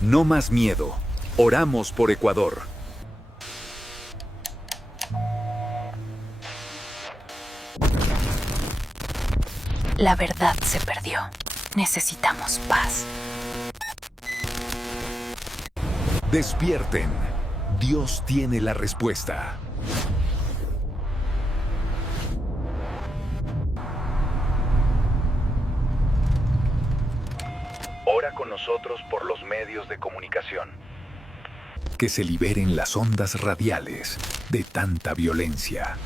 No más miedo. Oramos por Ecuador. La verdad se perdió. Necesitamos paz. Despierten. Dios tiene la respuesta. Ora con nosotros por los medios de comunicación. Que se liberen las ondas radiales de tanta violencia.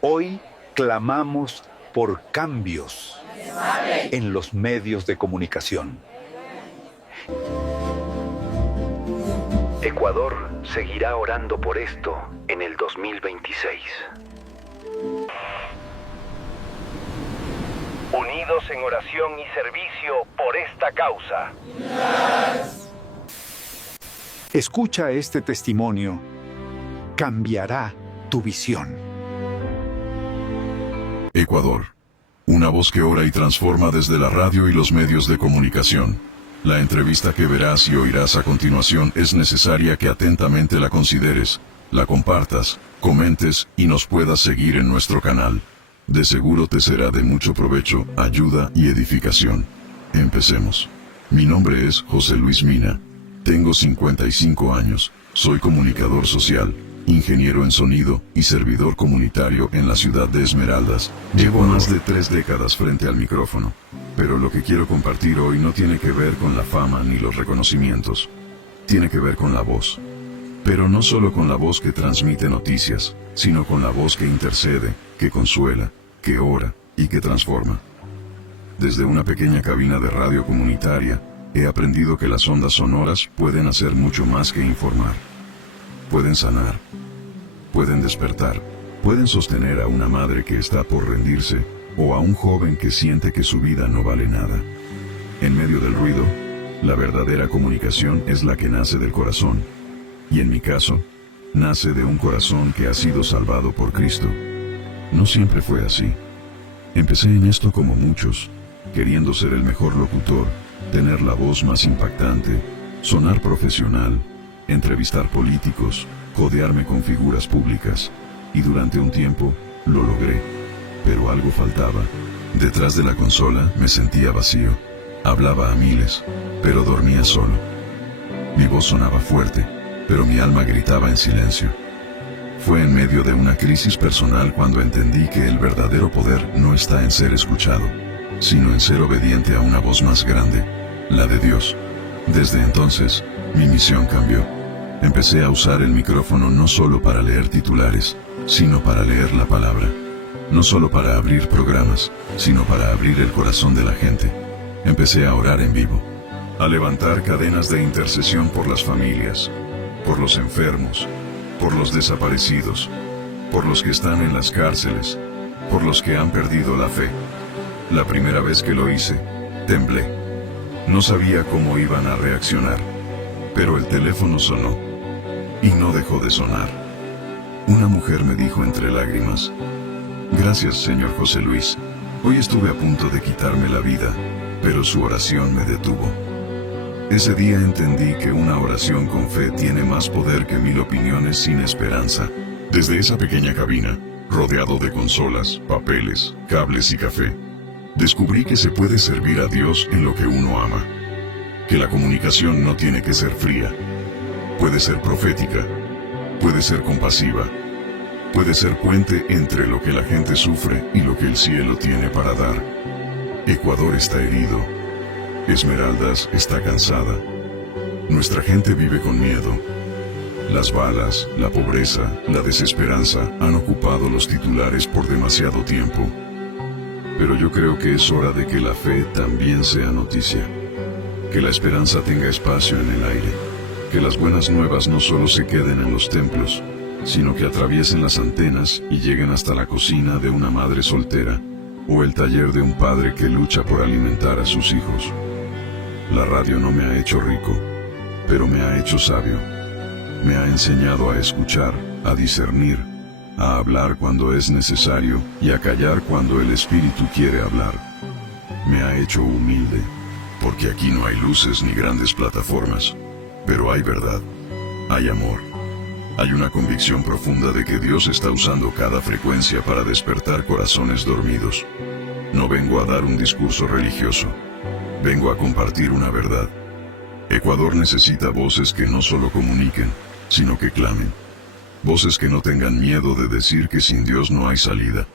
Hoy clamamos por cambios en los medios de comunicación. Ecuador seguirá orando por esto en el 2026. Unidos en oración y servicio por esta causa. Escucha este testimonio. Cambiará tu visión. Ecuador. Una voz que ora y transforma desde la radio y los medios de comunicación. La entrevista que verás y oirás a continuación es necesaria que atentamente la consideres, la compartas, comentes y nos puedas seguir en nuestro canal. De seguro te será de mucho provecho, ayuda y edificación. Empecemos. Mi nombre es José Luis Mina. Tengo 55 años. Soy comunicador social, ingeniero en sonido y servidor comunitario en la ciudad de Esmeraldas. Llevo más de 3 décadas frente al micrófono. Pero lo que quiero compartir hoy no tiene que ver con la fama ni los reconocimientos. Tiene que ver con la voz. Pero no solo con la voz que transmite noticias, sino con la voz que intercede, que consuela, que ora y que transforma. Desde una pequeña cabina de radio comunitaria, he aprendido que las ondas sonoras pueden hacer mucho más que informar. Pueden sanar, pueden despertar, pueden sostener a una madre que está por rendirse, o a un joven que siente que su vida no vale nada. En medio del ruido, la verdadera comunicación es la que nace del corazón. Y en mi caso, nace de un corazón que ha sido salvado por Cristo. No siempre fue así. Empecé en esto como muchos, queriendo ser el mejor locutor, tener la voz más impactante, sonar profesional, entrevistar políticos, codearme con figuras públicas. Y durante un tiempo, lo logré. Pero algo faltaba. Detrás de la consola me sentía vacío. Hablaba a miles, pero dormía solo. Mi voz sonaba fuerte, pero mi alma gritaba en silencio. Fue en medio de una crisis personal cuando entendí que el verdadero poder no está en ser escuchado, sino en ser obediente a una voz más grande, la de Dios. Desde entonces, mi misión cambió. Empecé a usar el micrófono no solo para leer titulares, sino para leer la palabra. No solo para abrir programas, sino para abrir el corazón de la gente. Empecé a orar en vivo, a levantar cadenas de intercesión por las familias, por los enfermos, por los desaparecidos, por los que están en las cárceles, por los que han perdido la fe. La primera vez que lo hice, temblé. No sabía cómo iban a reaccionar, pero el teléfono sonó, y no dejó de sonar. Una mujer me dijo entre lágrimas: «Gracias, señor José Luis. Hoy estuve a punto de quitarme la vida, pero su oración me detuvo». Ese día entendí que una oración con fe tiene más poder que 1000 opiniones sin esperanza. Desde esa pequeña cabina, rodeado de consolas, papeles, cables y café, descubrí que se puede servir a Dios en lo que uno ama. Que la comunicación no tiene que ser fría. Puede ser profética. Puede ser compasiva. Puede ser puente entre lo que la gente sufre y lo que el cielo tiene para dar. Ecuador está herido. Esmeraldas está cansada. Nuestra gente vive con miedo. Las balas, la pobreza, la desesperanza han ocupado los titulares por demasiado tiempo. Pero yo creo que es hora de que la fe también sea noticia. Que la esperanza tenga espacio en el aire. Que las buenas nuevas no solo se queden en los templos, sino que atraviesen las antenas y lleguen hasta la cocina de una madre soltera, o el taller de un padre que lucha por alimentar a sus hijos. La radio no me ha hecho rico, pero me ha hecho sabio. Me ha enseñado a escuchar, a discernir, a hablar cuando es necesario y a callar cuando el Espíritu quiere hablar. me ha hecho humilde, porque aquí no hay luces ni grandes plataformas, pero hay verdad, hay amor. Hay una convicción profunda de que Dios está usando cada frecuencia para despertar corazones dormidos. No vengo a dar un discurso religioso, vengo a compartir una verdad. Ecuador necesita voces que no solo comuniquen, sino que clamen. Voces que no tengan miedo de decir que sin Dios no hay salida.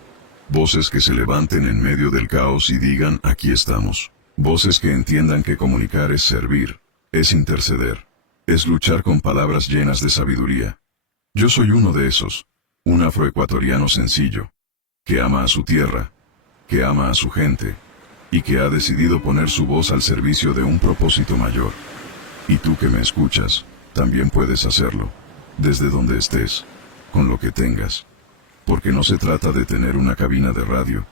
Voces que se levanten en medio del caos y digan, aquí estamos. Voces que entiendan que comunicar es servir, es interceder, es luchar con palabras llenas de sabiduría. Yo soy uno de esos, un afroecuatoriano sencillo, que ama a su tierra, que ama a su gente, y que ha decidido poner su voz al servicio de un propósito mayor. Y tú que me escuchas, también puedes hacerlo, desde donde estés, con lo que tengas. Porque no se trata de tener una cabina de radio,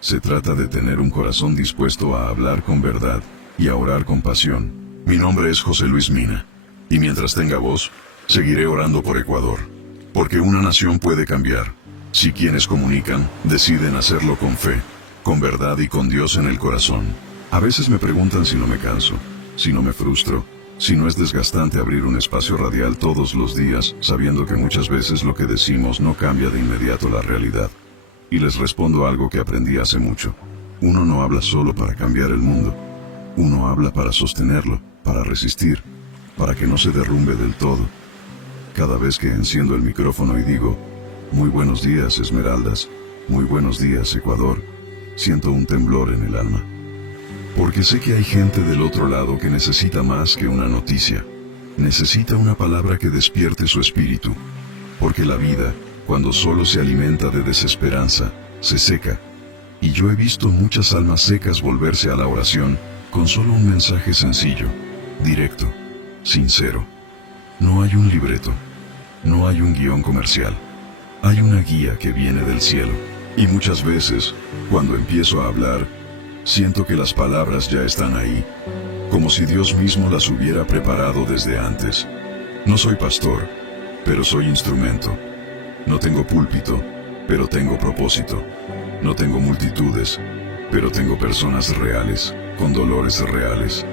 se trata de tener un corazón dispuesto a hablar con verdad, y a orar con pasión. Mi nombre es José Luis Mina, y mientras tenga voz, seguiré orando por Ecuador, porque una nación puede cambiar, si quienes comunican, deciden hacerlo con fe, con verdad y con Dios en el corazón. A veces me preguntan si no me canso, si no me frustro, si no es desgastante abrir un espacio radial todos los días, sabiendo que muchas veces lo que decimos no cambia de inmediato la realidad. Y les respondo algo que aprendí hace mucho. Uno no habla solo para cambiar el mundo, uno habla para sostenerlo, para resistir, para que no se derrumbe del todo. Cada vez que enciendo el micrófono y digo, muy buenos días Esmeraldas, muy buenos días Ecuador, siento un temblor en el alma. Porque sé que hay gente del otro lado que necesita más que una noticia, necesita una palabra que despierte su espíritu. Porque la vida, cuando solo se alimenta de desesperanza, se seca. Y yo he visto muchas almas secas volverse a la oración, con solo un mensaje sencillo, directo, sincero. No hay un libreto, no hay un guión comercial. Hay una guía que viene del cielo. Y muchas veces, cuando empiezo a hablar, siento que las palabras ya están ahí, como si Dios mismo las hubiera preparado desde antes. No soy pastor, pero soy instrumento. No tengo púlpito, pero tengo propósito. No tengo multitudes, pero tengo personas reales, con dolores reales,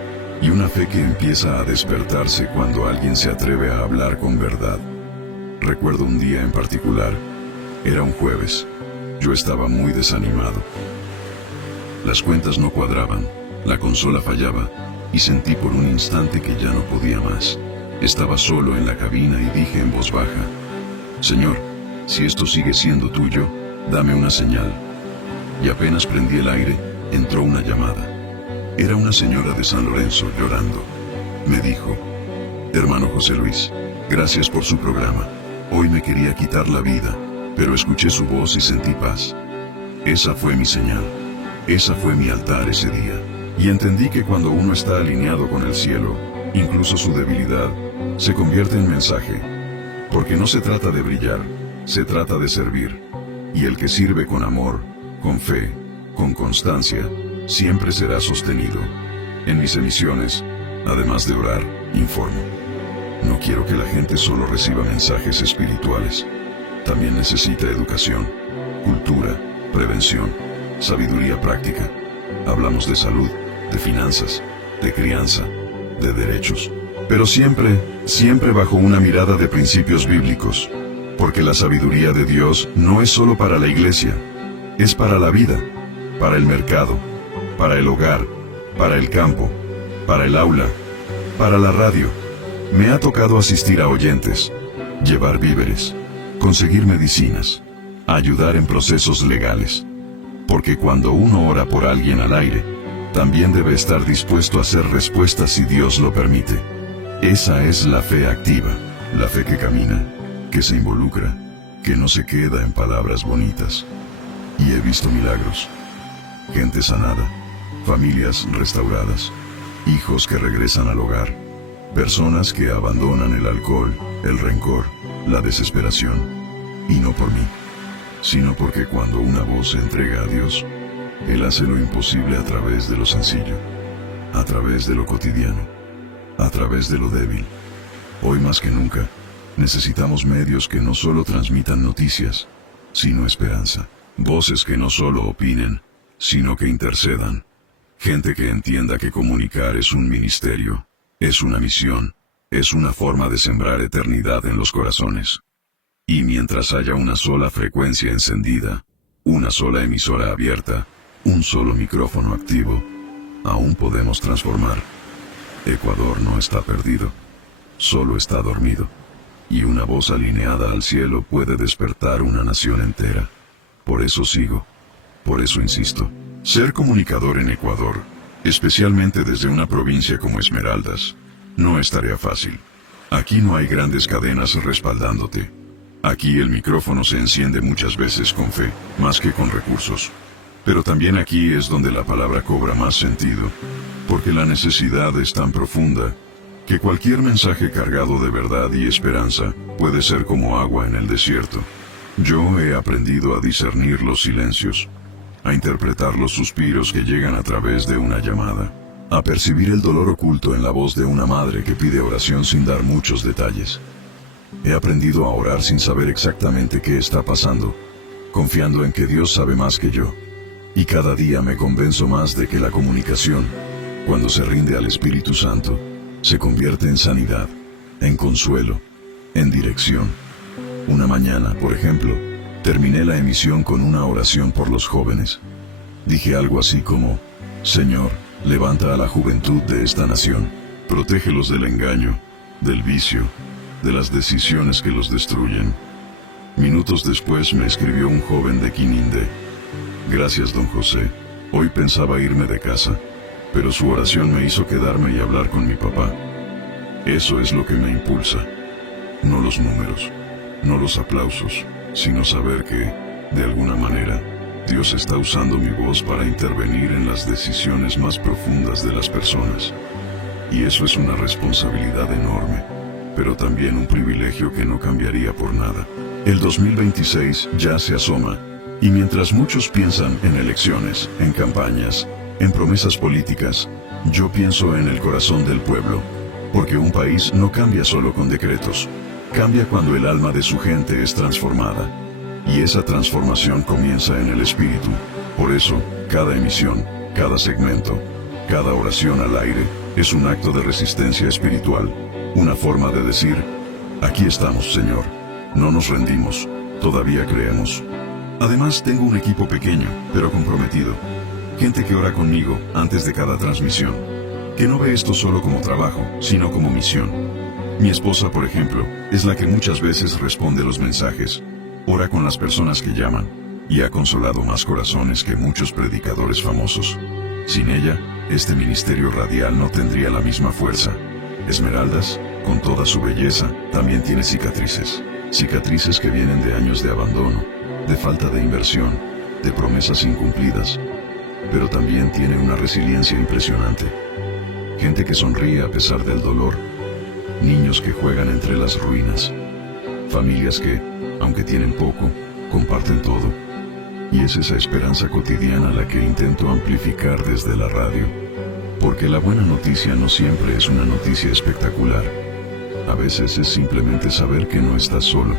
y una fe que empieza a despertarse cuando alguien se atreve a hablar con verdad. Recuerdo un día en particular, era un jueves. Yo estaba muy desanimado. Las cuentas no cuadraban, la consola fallaba, y sentí por un instante que ya no podía más. Estaba solo en la cabina y dije en voz baja, Señor, si esto sigue siendo tuyo, dame una señal. Y apenas prendí el aire, entró una llamada. Era una señora de San Lorenzo llorando. Me dijo, hermano José Luis, gracias por su programa. Hoy me quería quitar la vida, pero escuché su voz y sentí paz. Esa fue mi señal. Esa fue mi altar ese día. Y entendí que cuando uno está alineado con el cielo, incluso su debilidad, se convierte en mensaje. Porque no se trata de brillar, se trata de servir. Y el que sirve con amor, con fe, con constancia, siempre será sostenido. En mis emisiones, además de orar, informo. No quiero que la gente solo reciba mensajes espirituales. También necesita educación, cultura, prevención, sabiduría práctica. Hablamos de salud, de finanzas, de crianza, de derechos. Pero siempre, siempre bajo una mirada de principios bíblicos. Porque la sabiduría de Dios no es solo para la iglesia, es para la vida, para el mercado, para el hogar, para el campo, para el aula, para la radio. Me ha tocado asistir a oyentes, llevar víveres, conseguir medicinas, ayudar en procesos legales. Porque cuando uno ora por alguien al aire, también debe estar dispuesto a hacer respuestas si Dios lo permite. Esa es la fe activa, la fe que camina, que se involucra, que no se queda en palabras bonitas. Y he visto milagros. Gente sanada, familias restauradas, hijos que regresan al hogar, personas que abandonan el alcohol, el rencor, la desesperación. Y no por mí, sino porque cuando una voz se entrega a Dios, Él hace lo imposible a través de lo sencillo, a través de lo cotidiano, a través de lo débil. Hoy más que nunca, necesitamos medios que no solo transmitan noticias, sino esperanza. Voces que no solo opinen, sino que intercedan. Gente que entienda que comunicar es un ministerio, es una misión, es una forma de sembrar eternidad en los corazones. Y mientras haya una sola frecuencia encendida, una sola emisora abierta, un solo micrófono activo, aún podemos transformar. Ecuador no está perdido, solo está dormido. Y una voz alineada al cielo puede despertar una nación entera. Por eso sigo, por eso insisto. Ser comunicador en Ecuador, especialmente desde una provincia como Esmeraldas, no es tarea fácil. Aquí no hay grandes cadenas respaldándote. Aquí el micrófono se enciende muchas veces con fe, más que con recursos. Pero también aquí es donde la palabra cobra más sentido, porque la necesidad es tan profunda, que cualquier mensaje cargado de verdad y esperanza puede ser como agua en el desierto. Yo he aprendido a discernir los silencios, a interpretar los suspiros que llegan a través de una llamada, a percibir el dolor oculto en la voz de una madre que pide oración sin dar muchos detalles. He aprendido a orar sin saber exactamente qué está pasando, confiando en que Dios sabe más que yo. Y cada día me convenzo más de que la comunicación, cuando se rinde al Espíritu Santo, se convierte en sanidad, en consuelo, en dirección. Una mañana, por ejemplo, terminé la emisión con una oración por los jóvenes. Dije algo así como: Señor, levanta a la juventud de esta nación, protégelos del engaño, del vicio, de las decisiones que los destruyen. Minutos después me escribió un joven de Quinindé: Gracias, don José, hoy pensaba irme de casa, pero su oración me hizo quedarme y hablar con mi papá. Eso es lo que me impulsa. No los números, no los aplausos, sino saber que, de alguna manera, Dios está usando mi voz para intervenir en las decisiones más profundas de las personas. Y eso es una responsabilidad enorme, pero también un privilegio que no cambiaría por nada. El 2026 ya se asoma, y mientras muchos piensan en elecciones, en campañas, en promesas políticas, yo pienso en el corazón del pueblo, porque un país no cambia solo con decretos, cambia cuando el alma de su gente es transformada, y esa transformación comienza en el espíritu. Por eso, cada emisión, cada segmento, cada oración al aire, es un acto de resistencia espiritual, una forma de decir: aquí estamos, Señor, no nos rendimos, todavía creemos. Además, tengo un equipo pequeño, pero comprometido. Gente que ora conmigo antes de cada transmisión, que no ve esto solo como trabajo, sino como misión. Mi esposa, por ejemplo, es la que muchas veces responde los mensajes, ora con las personas que llaman, y ha consolado más corazones que muchos predicadores famosos. Sin ella, este ministerio radial no tendría la misma fuerza. Esmeraldas, con toda su belleza, también tiene cicatrices. Cicatrices que vienen de años de abandono, de falta de inversión, de promesas incumplidas. Pero también tiene una resiliencia impresionante. Gente que sonríe a pesar del dolor. Niños que juegan entre las ruinas. Familias que, aunque tienen poco, comparten todo. Y es esa esperanza cotidiana la que intento amplificar desde la radio. Porque la buena noticia no siempre es una noticia espectacular. A veces es simplemente saber que no estás solo.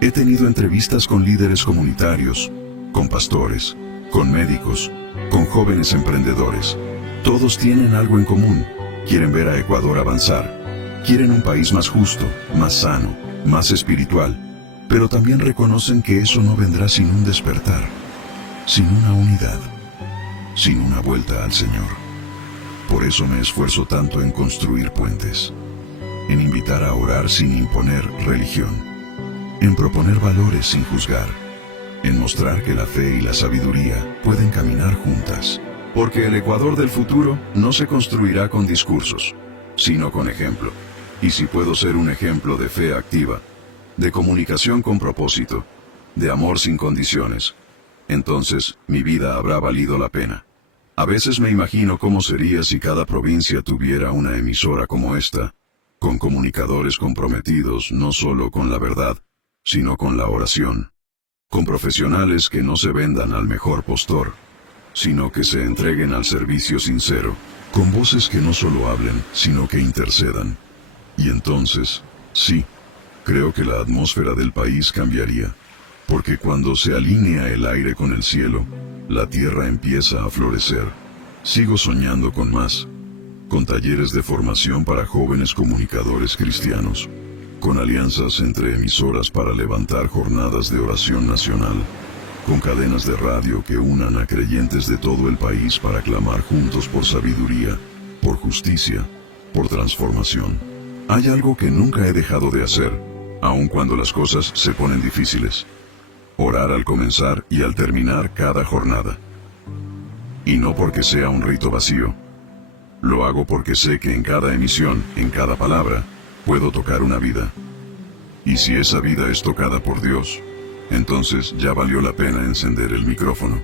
He tenido entrevistas con líderes comunitarios, con pastores, con médicos, con jóvenes emprendedores. Todos tienen algo en común. Quieren ver a Ecuador avanzar. Quieren un país más justo, más sano, más espiritual. Pero también reconocen que eso no vendrá sin un despertar, sin una unidad, sin una vuelta al Señor. Por eso me esfuerzo tanto en construir puentes, en invitar a orar sin imponer religión, en proponer valores sin juzgar, en mostrar que la fe y la sabiduría pueden caminar juntas. Porque el Ecuador del futuro no se construirá con discursos, sino con ejemplo. Y si puedo ser un ejemplo de fe activa, de comunicación con propósito, de amor sin condiciones, entonces mi vida habrá valido la pena. A veces me imagino cómo sería si cada provincia tuviera una emisora como esta, con comunicadores comprometidos no solo con la verdad, sino con la oración, con profesionales que no se vendan al mejor postor, sino que se entreguen al servicio sincero, con voces que no solo hablen, sino que intercedan. Y entonces, sí, creo que la atmósfera del país cambiaría, porque cuando se alinea el aire con el cielo, la tierra empieza a florecer, Sigo soñando con más, con talleres de formación para jóvenes comunicadores cristianos, con alianzas entre emisoras para levantar jornadas de oración nacional, con cadenas de radio que unan a creyentes de todo el país para clamar juntos por sabiduría, por justicia, por transformación. Hay algo que nunca he dejado de hacer, aun cuando las cosas se ponen difíciles: orar al comenzar y al terminar cada jornada. Y no porque sea un rito vacío. Lo hago porque sé que en cada emisión, en cada palabra, puedo tocar una vida. Y si esa vida es tocada por Dios, entonces ya valió la pena encender el micrófono.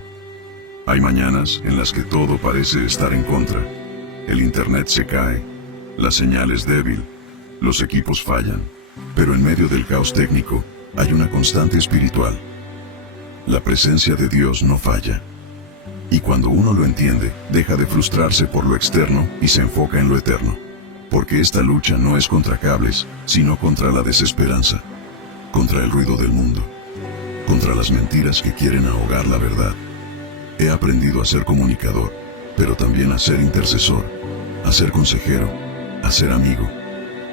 Hay mañanas en las que todo parece estar en contra. El internet se cae, la señal es débil, los equipos fallan, pero en medio del caos técnico hay una constante espiritual. La presencia de Dios no falla. Y cuando uno lo entiende, deja de frustrarse por lo externo y se enfoca en lo eterno. Porque esta lucha no es contra cables, sino contra la desesperanza, contra el ruido del mundo, contra las mentiras que quieren ahogar la verdad. He aprendido a ser comunicador, pero también a ser intercesor, a ser consejero, a ser amigo.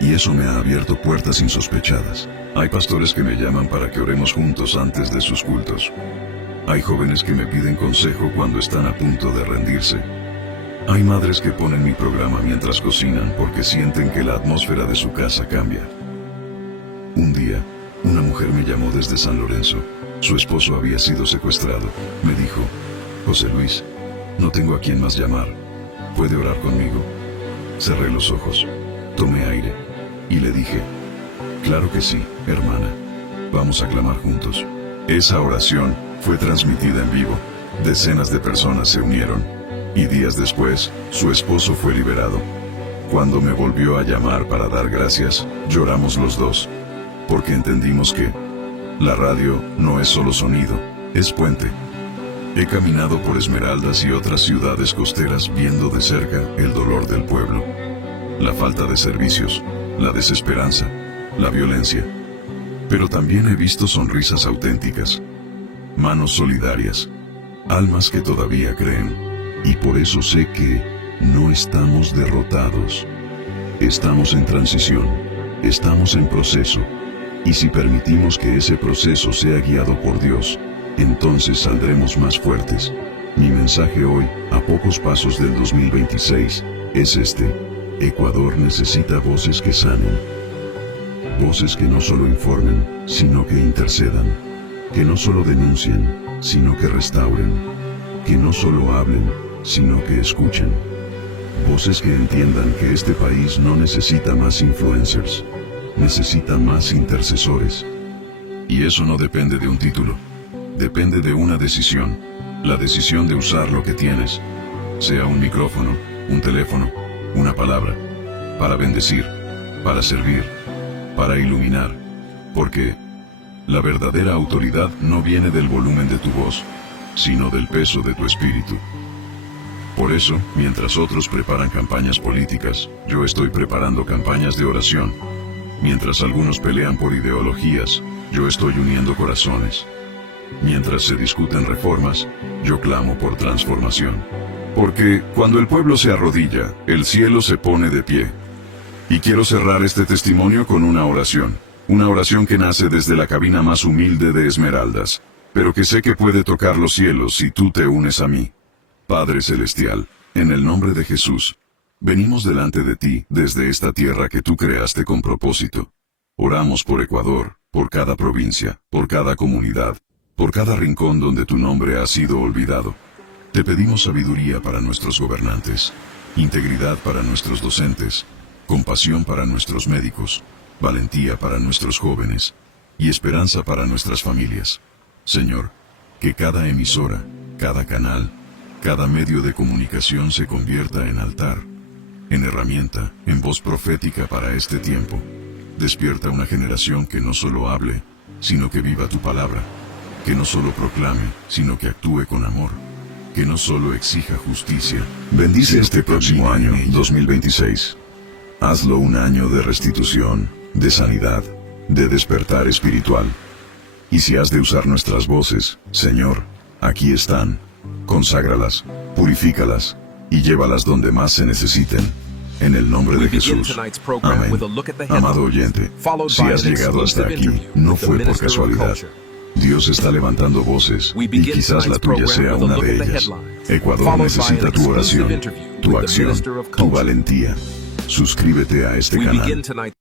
Y eso me ha abierto puertas insospechadas. Hay pastores que me llaman para que oremos juntos antes de sus cultos. Hay jóvenes que me piden consejo cuando están a punto de rendirse. Hay madres que ponen mi programa mientras cocinan porque sienten que la atmósfera de su casa cambia. Un día, una mujer me llamó desde San Lorenzo. Su esposo había sido secuestrado. Me dijo: José Luis, no tengo a quién más llamar. ¿Puede orar conmigo? Cerré los ojos, tomé aire y le dije: claro que sí, hermana. Vamos a clamar juntos. Esa oración fue transmitida en vivo. Decenas de personas se unieron. Y días después, su esposo fue liberado. Cuando me volvió a llamar para dar gracias, lloramos los dos. Porque entendimos que la radio no es solo sonido, es puente. He caminado por Esmeraldas y otras ciudades costeras viendo de cerca el dolor del pueblo. La falta de servicios, la desesperanza, la violencia. Pero también he visto sonrisas auténticas, manos solidarias, almas que todavía creen. Y por eso sé que no estamos derrotados. Estamos en transición, estamos en proceso. Y si permitimos que ese proceso sea guiado por Dios, entonces saldremos más fuertes. Mi mensaje hoy, a pocos pasos del 2026, es este: Ecuador necesita voces que sanen. Voces que no solo informen, sino que intercedan. Que no solo denuncien, sino que restauren. Que no solo hablen, sino que escuchen. Voces que entiendan que este país no necesita más influencers, necesita más intercesores. Y eso no depende de un título, depende de una decisión, la decisión de usar lo que tienes, sea un micrófono, un teléfono, una palabra, para bendecir, para servir, para iluminar, porque la verdadera autoridad no viene del volumen de tu voz, sino del peso de tu espíritu. Por eso, mientras otros preparan campañas políticas, yo estoy preparando campañas de oración. Mientras algunos pelean por ideologías, yo estoy uniendo corazones. Mientras se discuten reformas, yo clamo por transformación. Porque cuando el pueblo se arrodilla, el cielo se pone de pie. Y quiero cerrar este testimonio con una oración que nace desde la cabina más humilde de Esmeraldas, pero que sé que puede tocar los cielos si tú te unes a mí. Padre Celestial, en el nombre de Jesús, venimos delante de ti desde esta tierra que tú creaste con propósito. Oramos por Ecuador, por cada provincia, por cada comunidad, por cada rincón donde tu nombre ha sido olvidado. Te pedimos sabiduría para nuestros gobernantes, integridad para nuestros docentes, compasión para nuestros médicos, valentía para nuestros jóvenes y esperanza para nuestras familias. Señor, que cada emisora, cada canal, cada medio de comunicación se convierta en altar, en herramienta, en voz profética para este tiempo. Despierta una generación que no solo hable, sino que viva tu palabra, que no solo proclame, sino que actúe con amor, que no solo exija justicia. Bendice este próximo año, 2026. Hazlo un año de restitución, de sanidad, de despertar espiritual. Y si has de usar nuestras voces, Señor, aquí están. Conságralas, purifícalas, y llévalas donde más se necesiten. En el nombre de Jesús. Amén. Amado oyente, si has llegado hasta aquí, no fue por casualidad. Dios está levantando voces, y quizás la tuya sea una de ellas. Ecuador necesita tu oración, tu acción, tu valentía. Suscríbete a este canal.